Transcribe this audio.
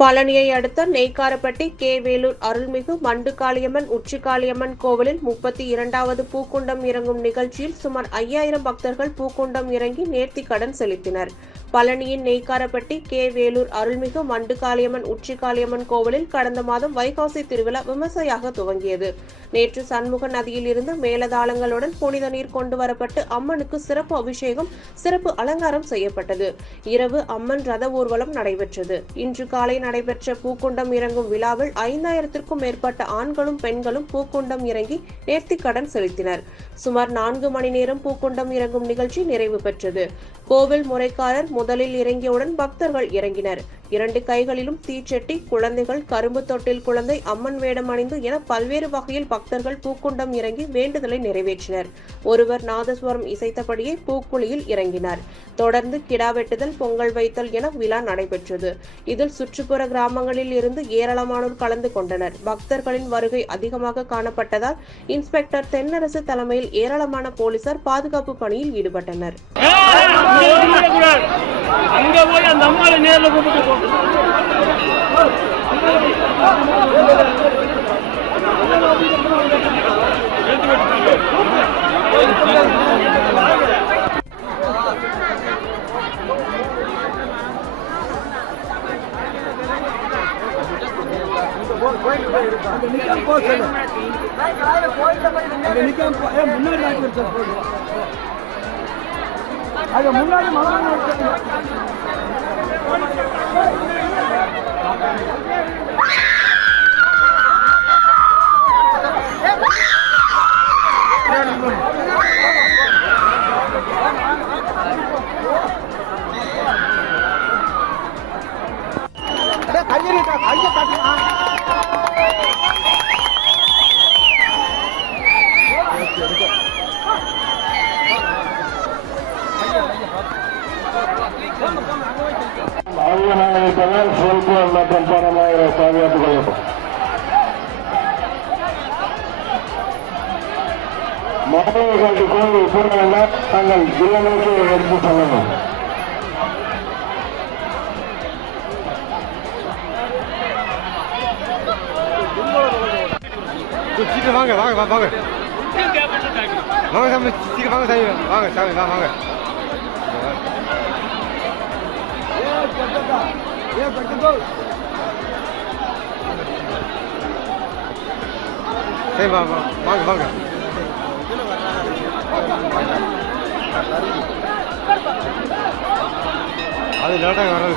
பழனியை அடுத்த நெய்க்காரப்பட்டி கே. வேலூர் அருள்மிகு மண்டுகாளியம்மன் உச்சிகாளியம்மன் கோவிலில் 32வது பூக்குண்டம் இறங்கும் நிகழ்ச்சியில் சுமார் 5000 பக்தர்கள் பூக்குண்டம் இறங்கி நேர்த்திக் கடன் செலுத்தினர். பழனியின் நெய்க்காரப்பட்டி கே. வேலூர் அருள்மிகு மண்டுகாளியம்மன் உச்சிகாளியம்மன் கோவிலில் கடந்த மாதம் வைகாசி திருவிழா விமர்சையாக துவங்கியது. நேற்று சண்முக நதியில் இருந்து மேலதாளங்களுடன் புனித நீர் கொண்டு வரப்பட்டு அம்மனுக்கு சிறப்பு அபிஷேகம், சிறப்பு அலங்காரம் செய்யப்பட்டது. இரவு அம்மன் ரத ஊர்வலம் நடைபெற்றது. இன்று காலை நடைபெற்ற பூக்குண்டம் இறங்கும் விழாவில் 5000த்திற்கும் மேற்பட்ட ஆண்களும் பெண்களும் பூக்குண்டம் இறங்கி நேர்த்திக் கடன் செலுத்தினர். சுமார் 4 மணி நேரம் பூக்குண்டம் இறங்கும் நிகழ்ச்சி நிறைவு பெற்றது. கோவில் முறைக்காரர் முதலில் இறங்கியவுடன் பக்தர்கள் இறங்கினர். 2 கைகளிலும் தீச்சட்டி, குழந்தைகள், கரும்பு தொட்டில் குழந்தை, அம்மன் வேடம் அணிந்து என பல்வேறு வகையில் பக்தர்கள் பூக்குண்டம் இறங்கி வேண்டுதலை நிறைவேற்றினர். ஒருவர் நாதஸ்வரம் இசைத்தபடியே பூக்குழியில் இறங்கினார். தொடர்ந்து கிடா வெட்டுதல், பொங்கல் வைத்தல் என விழா நடைபெற்றது. இதில் சுற்றுப்புற கிராமங்களில் இருந்து ஏராளமானோர் கலந்து கொண்டனர். பக்தர்களின் வருகை அதிகமாக காணப்பட்டதால் இன்ஸ்பெக்டர் தென்னரசு தலைமையில் ஏராளமான போலீசார் பாதுகாப்பு பணியில் ஈடுபட்டனர். அங்க போய் அந்த அம்மாவை நேர்ல கூப்பிட்டு போ. அது முன்னாடி ಸ್ವಲ್ಪ ಮತ್ತು ಪಾದಯಾತ್ರೆಗಳು மாணவர்களுக்கு கோவில் கூடலாம் தங்கள் ஜில்லனுக்கு எடுத்து சொல்லணும். சீக்கிரம் வாங்க வாங்க வாங்க வாங்க சாமி, சீக்கிரம் வாங்க சாமி, வாங்க சாமி, வாங்க. சரி வாங்க வாங்க. அது லேட்டாக வராது.